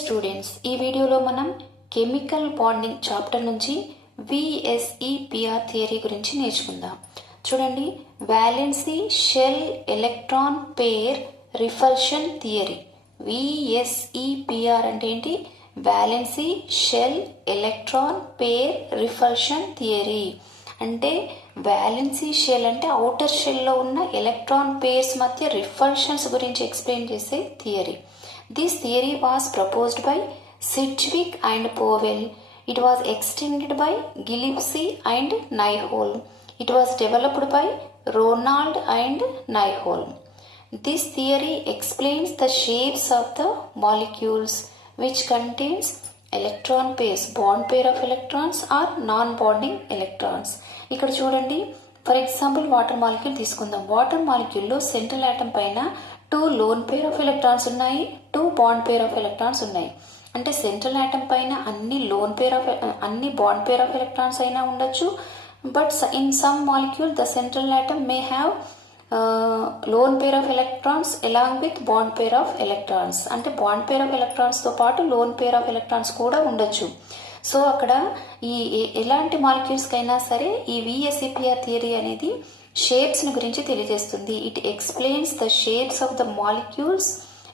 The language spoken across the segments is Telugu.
స్టూడెంట్స్, ఈ వీడియోలో మనం కెమికల్ బాండింగ్ చాప్టర్ నుంచి VSEPR థియరీ గురించి నేర్చుకుందాం. చూడండి, valency shell electron pair repulsion theory. VSEPR అంటే ఏంటి? Valency shell electron pair repulsion theory. అంటే వ్యాలెన్సీ షెల్ అంటే అవుటర్ షెల్లో ఉన్న ఎలక్ట్రాన్ పేర్స్ మధ్య రిపల్షన్స్ గురించి ఎక్స్ప్లెయిన్ చేసే theory. This theory was proposed by Sidgwick and Powell. It was extended by Gillespie and Nyholm. It was developed by Ronald and Nyholm. This theory explains the shapes of the molecules which contains electron pairs, bond pair of electrons or non-bonding electrons. ఇక్కడ చూడండి, ఫర్ ఎగ్జాంపుల్ వాటర్ మాలిక్యూల్ తీసుకుందాం. వాటర్ మాలిక్యూల్లో సెంట్రల్ ఆటమ్ పైన 2 లోన్ పేర్ ఆఫ్ ఎలక్ట్రాన్స్ ఉన్నాయి, 2 బాండ్ పేర్ ఆఫ్ ఎలక్ట్రాన్స్ ఉన్నాయి. అంటే సెంట్రల్ ఆటమ్ పైన అన్ని బాండ్ పేర్ ఆఫ్ ఎలక్ట్రాన్స్ అయినా ఉండొచ్చు. But in some molecule the central atom may have loan pair of electrons along with bond pair of electrons. అంటే బాండ్ పేర్ ఆఫ్ ఎలక్ట్రాన్స్తో పాటు లోన్ పేర్ ఆఫ్ ఎలక్ట్రాన్స్ కూడా ఉండొచ్చు. సో అక్కడ ఈ ఎలాంటి మాలిక్యూల్స్కైనా సరే ఈ VSEPR థియరీ అనేది షేప్స్ని గురించి తెలియజేస్తుంది. It explains the shapes of the molecules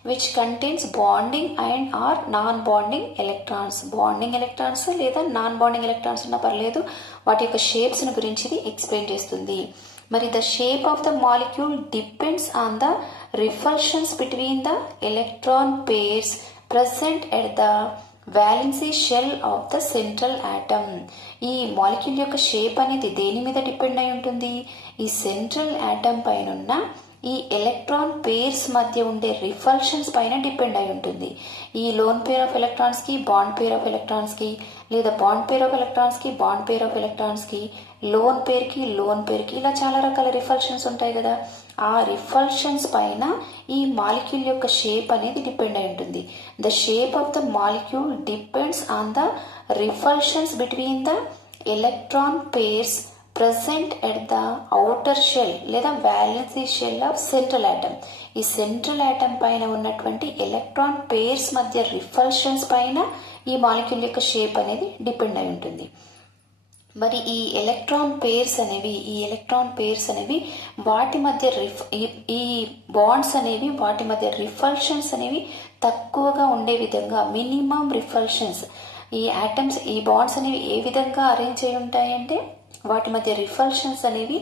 which contains bonding and or non bonding electrons. Bonding electrons లేదా నాన్ బాండింగ్ ఎలక్ట్రాన్స్ ఉన్నా పర్లేదు, వాటి యొక్క షేప్స్ని గురించి ఇది ఎక్స్ప్లెయిన్ చేస్తుంది. మరి the shape of the molecule depends on the repulsions between the electron pairs present at the valency shell of the central atom. ఈ మాలిక్యూల్ యొక్క షేప్ అనేది దేని మీద డిపెండ్ అయి ఉంటుంది? ఈ సెంట్రల్ ఆటమ్ పైన ఉన్న ఈ ఎలక్ట్రాన్ పేర్స్ మధ్య ఉండే రిపల్షన్స్ పైన డిపెండ్ అయి ఉంటుంది. ఈ లోన్ పేర్ ఆఫ్ ఎలక్ట్రాన్స్కి బాండ్ పేర్ ఆఫ్ ఎలక్ట్రాన్స్కి, లేదా బాండ్ పేర్ ఆఫ్ ఎలక్ట్రాన్స్కి బాండ్ పేర్ ఆఫ్ ఎలక్ట్రాన్స్కి, లోన్ పేర్కి ఇలా చాలా రకాల రిపల్షన్స్ ఉంటాయి కదా. ఆ రిపల్షన్స్ పైన ఈ మాలిక్యూల్ యొక్క షేప్ అనేది డిపెండ్ అయి ఉంటుంది. The shape of the molecule depends on the repulsions between the electron pairs present at the outer shell లేదా valency shell of central atom. ఈ సెంట్రల్ ఆటమ్ పైన ఉన్నటువంటి ఎలక్ట్రాన్ పేర్స్ మధ్య రిపల్షన్స్ పైన ఈ మాలిక్యూల్ యొక్క షేప్ అనేది డిపెండ్ అయి ఉంటుంది. మరి ఈ ఎలక్ట్రాన్ పేర్స్ అనేవి వాటి మధ్య ఈ బాండ్స్ అనేవి వాటి మధ్య రిపల్షన్స్ అనేవి తక్కువగా ఉండే విధంగా మినిమం రిపల్షన్స్, ఈ బాండ్స్ అనేవి ఏ విధంగా అరేంజ్ అయి ఉంటాయంటే వాటి మధ్య రిపల్షన్స్ అనేవి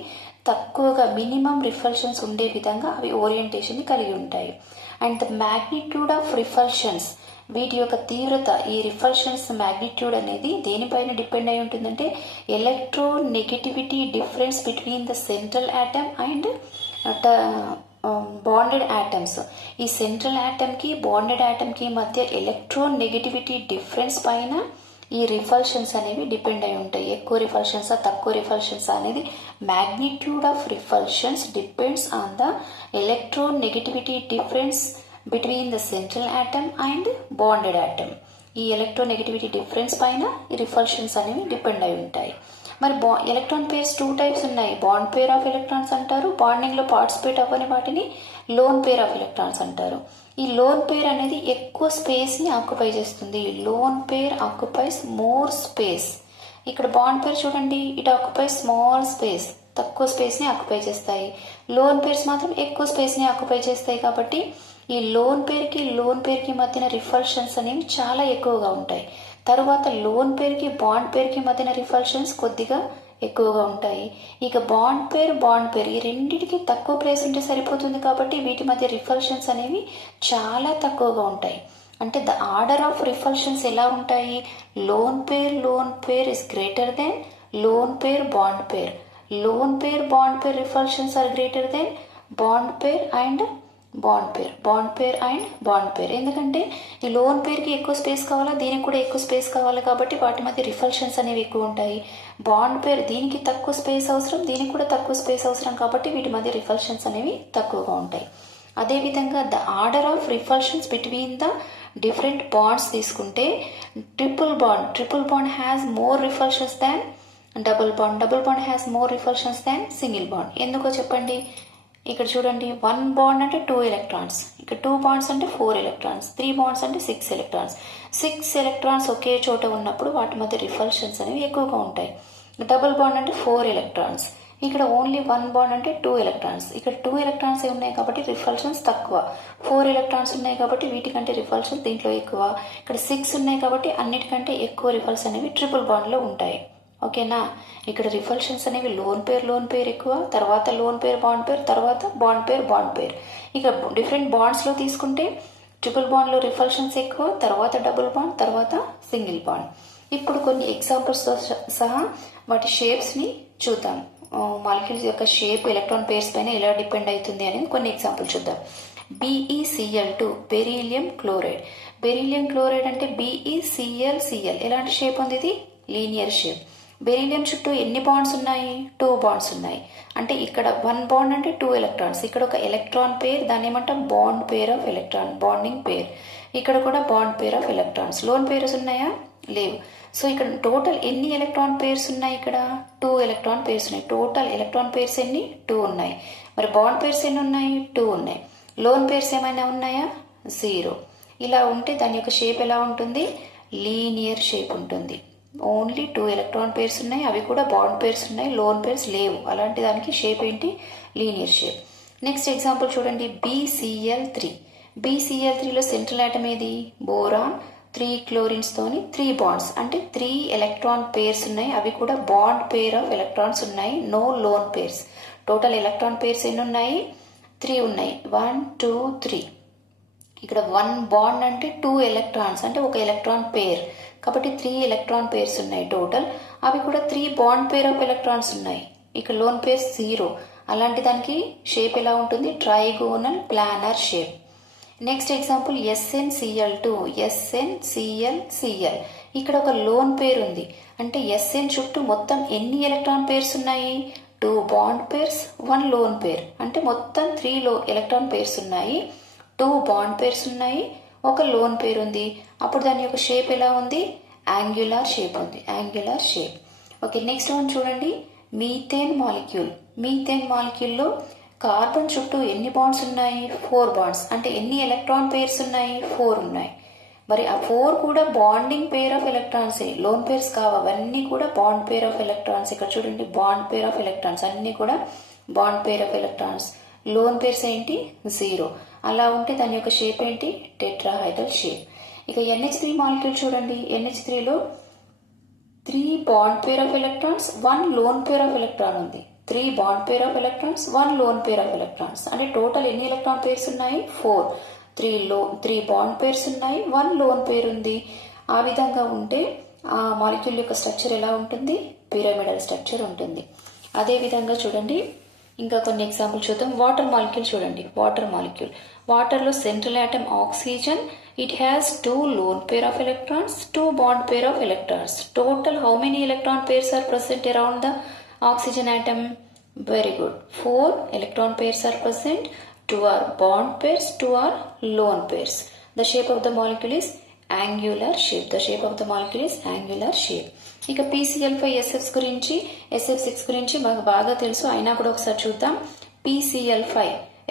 తక్కువగా మినిమం రిపల్షన్స్ ఉండే విధంగా అవి ఓరియంటేషన్ కలిగి ఉంటాయి. And the magnitude of repulsions, వీటి యొక్క తీవ్రత, ఈ రిపల్షన్స్ మ్యాగ్నిట్యూడ్ అనేది దేనిపైన డిపెండ్ అయి ఉంటుందంటే electro negativity difference between the central atom and bonded atoms. ఈ సెంట్రల్ ఆటమ్కి బాండెడ్ ఆటమ్కి మధ్య ఎలక్ట్రో నెగటివిటీ డిఫరెన్స్ పైన ఈ రిపల్షన్స్ అనేవి డిపెండ్ అయి ఉంటాయి. ఎక్కువ రిపల్షన్సా తక్కువ రిపల్షన్సా అనేది magnitude of repulsions depends on the electro negativity difference between the central atom and bonded atom. ఈ ఎలక్ట్రో నెగటివిటీ డిఫరెన్స్ పైన ఈ రిపల్షన్స్ అనేవి డిపెండ్ అయి ఉంటాయి. మరి ఎలక్ట్రాన్ పేర్స్ 2 టైప్స్ ఉన్నాయి. బాండ్ పేర్ ఆఫ్ ఎలక్ట్రాన్స్ అంటారు, బాండింగ్లో పార్టిసిపేట్ అవ్వని వాటిని లోన్ పేర్ ఆఫ్ ఎలక్ట్రాన్స్ అంటారు. ఈ లోన్ పేర్ అనేది ఎక్కువ స్పేస్ని ఆక్యుపై చేస్తుంది. Lone pair occupies more space. ఇక్కడ బాండ్ పేర్ చూడండి, ఇట్ ఆక్యుపై స్మాల్ స్పేస్, తక్కువ స్పేస్ని ఆక్యుపై చేస్తాయి. లోన్ పేర్స్ మాత్రం ఎక్కువ స్పేస్ని ఆక్యుపై చేస్తాయి. కాబట్టి ఈ లోన్ పేర్కి మధ్యన రిపల్షన్స్ అనేవి చాలా ఎక్కువగా ఉంటాయి. తరువాత లోన్ పేర్కి బాండ్ పేర్కి మధ్యన రిపల్షన్స్ కొద్దిగా ఎక్కువగా ఉంటాయి. ఇక బాండ్ పేర్ ఈ రెండింటికి తక్కువ ప్లేస్ ఉంటే సరిపోతుంది. కాబట్టి వీటి మధ్య రిపల్షన్స్ అనేవి చాలా తక్కువగా ఉంటాయి. అంటే ద ఆర్డర్ ఆఫ్ రిపల్షన్స్ ఎలా ఉంటాయి? Lone pair is greater than lone pair bond pair. Lone pair bond pair repulsions are greater than bond pair and bond pair. ఎందుకంటే ఈ లోన్ పేర్కి ఎక్కువ స్పేస్ కావాలా, దీనికి కూడా ఎక్కువ స్పేస్ కావాలి. కాబట్టి వాటి మధ్య రిపల్షన్స్ అనేవి ఎక్కువ ఉంటాయి. బాండ్ పేర్ దీనికి తక్కువ స్పేస్ అవసరం, దీనికి కూడా తక్కువ స్పేస్ అవసరం. కాబట్టి వీటి మధ్య రిపల్షన్స్ అనేవి తక్కువగా ఉంటాయి. అదేవిధంగా the order of repulsions between the different bonds తీసుకుంటే triple bond has more repulsions than double bond has more repulsions than single bond. ఎందుకో చెప్పండి? ఇక్కడ చూడండి 1 బాండ్ అంటే 2 ఎలక్ట్రాన్స్, ఇక్కడ 2 బాండ్స్ అంటే 4 ఎలక్ట్రాన్స్, 3 బాండ్స్ అంటే 6 ఎలక్ట్రాన్స్. 6 ఎలక్ట్రాన్స్ ఒకే చోట ఉన్నప్పుడు వాటి మధ్య రిపల్షన్స్ అనేవి ఎక్కువగా ఉంటాయి. డబుల్ బాండ్ అంటే 4 ఎలక్ట్రాన్స్, ఇక్కడ ఓన్లీ 1 బాండ్ అంటే 2 ఎలక్ట్రాన్స్, ఇక్కడ 2 ఎలక్ట్రాన్స్ ఉన్నాయి కాబట్టి రిపల్షన్స్ తక్కువ. 4 ఎలక్ట్రాన్స్ ఉన్నాయి కాబట్టి వీటికంటే రిపల్షన్స్ దీంట్లో ఎక్కువ. ఇక్కడ 6 ఉన్నాయి కాబట్టి అన్నిటికంటే ఎక్కువ రిపల్స్ అనేవి ట్రిపుల్ బాండ్లో ఉంటాయి. ఓకేనా. ఇక్కడ రిపల్షన్స్ అనేవి లోన్ పేర్ ఎక్కువ, తర్వాత లోన్ పేర్, తర్వాత బాండ్ పేర్. ఇక డిఫరెంట్ బాండ్స్లో తీసుకుంటే ట్రిపుల్ బాండ్లో రిపల్షన్స్ ఎక్కువ, తర్వాత డబుల్ బాండ్, తర్వాత సింగిల్ బాండ్. ఇప్పుడు కొన్ని ఎగ్జాంపుల్స్తో సహా వాటి షేప్స్ని చూద్దాం. మాలిక్యూల్స్ యొక్క షేప్ ఎలక్ట్రాన్ పేర్స్ పైన ఎలా డిపెండ్ అవుతుంది అనేది కొన్ని ఎగ్జాంపుల్ చూద్దాం. BeCl2 beryllium chloride. Beryllium chloride అంటే BeClCl. ఎలాంటి షేప్ ఉంది? ఇది లీనియర్ షేప్. బెరీలియం చుట్టూ ఎన్ని బాండ్స్ ఉన్నాయి? 2 బాండ్స్ ఉన్నాయి. అంటే ఇక్కడ 1 బాండ్ అంటే 2 ఎలక్ట్రాన్స్, ఇక్కడ ఒక ఎలక్ట్రాన్ పేర్, దాన్ని ఏమంటాం bond pair of electron, bonding pair. ఇక్కడ కూడా bond pair of electrons. Lone pairs ఉన్నాయా? లేవు. సో ఇక్కడ టోటల్ ఎన్ని ఎలక్ట్రాన్ పేర్స్ ఉన్నాయి? ఇక్కడ 2 ఎలక్ట్రాన్ పేర్స్ ఉన్నాయి. టోటల్ ఎలక్ట్రాన్ పేర్స్ ఎన్ని? 2 ఉన్నాయి. మరి బాండ్ పేర్స్ ఎన్ని ఉన్నాయి? 2 ఉన్నాయి. లోన్ పేర్స్ ఏమైనా ఉన్నాయా? 0. ఇలా ఉంటే దాని యొక్క షేప్ ఎలా ఉంటుంది? లీనియర్ షేప్ ఉంటుంది. ఓన్లీ 2 ఎలక్ట్రాన్ పేర్స్ ఉన్నాయి, అవి కూడా బాండ్ పేర్స్ ఉన్నాయి, లోన్ పేర్స్ లేవు. అలాంటి దానికి షేప్ ఏంటి? Linear shape. నెక్స్ట్ ఎగ్జాంపుల్ చూడండి. BCl3. BCl3లో సెంట్రల్ ఆటమ్ ఏది? బోరాన్. 3 క్లోరిన్స్తోని 3 బాండ్స్ అంటే 3 ఎలక్ట్రాన్ పేర్స్ ఉన్నాయి, అవి కూడా బాండ్ పేర్ ఆఫ్ ఎలక్ట్రాన్స్ ఉన్నాయి, no lone pairs. Total electron pairs ఎన్ని ఉన్నాయి? 3 ఉన్నాయి. 1 2 3. ఇక్కడ 1 బాండ్ అంటే 2 ఎలక్ట్రాన్స్ అంటే ఒక ఎలక్ట్రాన్ పేర్, కాబట్టి 3 ఎలక్ట్రాన్ పేర్స్ ఉన్నాయి టోటల్, అవి కూడా 3 బాండ్ పేర్ ఆఫ్ ఎలక్ట్రాన్స్ ఉన్నాయి. ఇక్కడ లోన్ పేర్స్ 0. అలాంటి దానికి షేప్ ఎలా ఉంటుంది? Trigonal planar shape. Next example SnCl2. SnClCl. ఇక్కడ ఒక లోన్ పేర్ ఉంది, అంటే Sn చుట్టూ మొత్తం ఎన్ని ఎలక్ట్రాన్ పేర్స్ ఉన్నాయి? 2 బాండ్ పేర్స్, 1 లోన్ పేర్, అంటే మొత్తం 3 ఎలక్ట్రాన్ పేర్స్ ఉన్నాయి, 2 బాండ్ పేర్స్ ఉన్నాయి, ఒక లోన్ పేర్ ఉంది. అప్పుడు దాని యొక్క షేప్ ఎలా ఉంది? యాంగ్యులార్ షేప్ ఉంది. Angular shape. Okay. Next one చూడండి. Methane molecule. మీథేన్ మాలిక్యూల్లో కార్బన్ చుట్టూ ఎన్ని బాండ్స్ ఉన్నాయి? 4 బాండ్స్. అంటే ఎన్ని ఎలక్ట్రాన్ పేర్స్ ఉన్నాయి? 4 ఉన్నాయి. మరి ఆ 4 కూడా బాండింగ్ పేర్ ఆఫ్ ఎలక్ట్రాన్సే, లోన్ పేర్స్ కావు. అవన్నీ కూడా బాండ్ పేర్ ఆఫ్ ఎలక్ట్రాన్స్. ఇక్కడ చూడండి, బాండ్ పేర్ ఆఫ్ ఎలక్ట్రాన్స్, అన్నీ కూడా bond pair of electrons. Lone pairs ఏంటి? 0. అలా ఉంటే దాని యొక్క షేప్ ఏంటి? Tetrahedral shape. ఇక NH3 మాలిక్యూల్ చూడండి. NH3లో 3 bond pair of electrons, 1 loan pair of electron ఉంది. 3 bond pair of electrons, 1 loan pair of electrons, అంటే టోటల్ ఎన్ని ఎలక్ట్రాన్ పేర్స్ ఉన్నాయి? 4. 3 బాండ్ పేర్స్ ఉన్నాయి, 1 లోన్ పేర్ ఉంది. ఆ విధంగా ఉంటే ఆ మాలిక్యూల్ యొక్క స్ట్రక్చర్ ఎలా ఉంటుంది? పిరమిడల్ స్ట్రక్చర్ ఉంటుంది. అదే విధంగా చూడండి, ఇంకా కొన్ని ఎగ్జాంపుల్ చూద్దాం. వాటర్ మాలిక్యూల్ చూడండి. Water molecule. వాటర్లో central atom oxygen. It has 2 lone pair of electrons, 2 bond pair of electrons. Total how many electron pairs are present around the oxygen atom? Very good. 4 electron pairs are present. 2 are bond pairs, 2 are lone pairs. The shape of the molecule is angular shape. The shape of the molecule is angular shape. ఇక PCl5 SF6 గురించి మనకు బాగా తెలుసు, అయినా కూడా ఒకసారి చూద్దాం. PCl5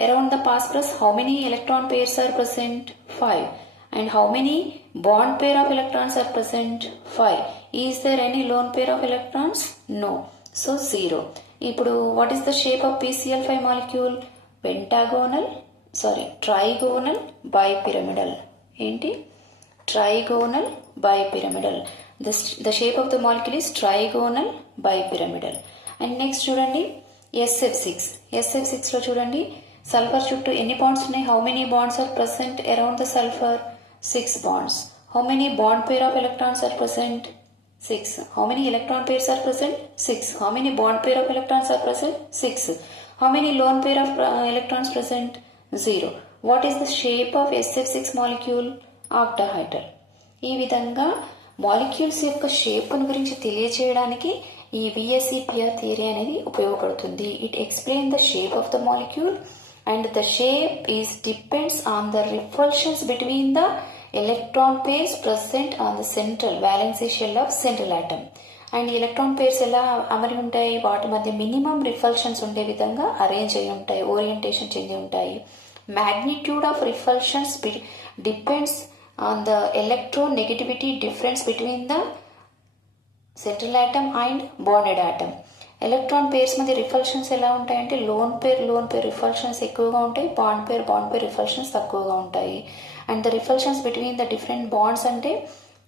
around the phosphorus how many electron pairs are present? 5. And how many bond pair of electrons are present? 5. Is there any lone pair of electrons? No. So 0. ఇప్పుడు what is the shape of PCl5 molecule? Trigonal bipyramidal. ఏంటి? Trigonal bipyramidal. The shape of the molecule is trigonal bipyramidal. And next చూడండి, SF6 లో చూడండి, సల్ఫర్ చుట్టూ ఎన్ని బాండ్స్ ఉన్నాయి? How many bonds are present around the sulfur? 6 bonds. How many bond pair of electrons are present? 6. How many electron pairs are present? 6. How many bond pair of electrons are present? 6. How many lone pair of electrons present? 0. What is the shape of SF6 molecule? Octahedral. ఈ విధంగా మాలిక్యూల్స్ యొక్క షేప్ను గురించి తెలియచేయడానికి ఈ VSEPR థియరీ అనేది ఉపయోగపడుతుంది. It explain the shape of the molecule and the shape is depends on the repulsions between the electron pairs present on the central valency shell of central atom. And electron pairs ఎలా అమరి ఉంటాయి, వాటి మధ్య మినిమం రిపల్షన్స్ ఉండే విధంగా అరేంజ్ అయి ఉంటాయి, ఓరియంటేషన్ చెంది ఉంటాయి. magnitude of repulsions depends on the electronegativity difference between the central atom and bonded atom. Electron pairs మధ్య రిపల్షన్స్ ఎలా ఉంటాయంటే లోన్ పేర్ రిపల్షన్స్ ఎక్కువగా ఉంటాయి, బాండ్ పేర్ రిపల్షన్స్ తక్కువగా ఉంటాయి. And the repulsions between the different bonds అంటే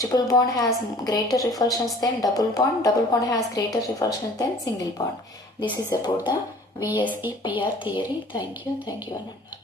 triple bond has greater repulsions than double bond has greater repulsions than single bond. This is about the VSEPR theory. Thank you అని అన్నారు.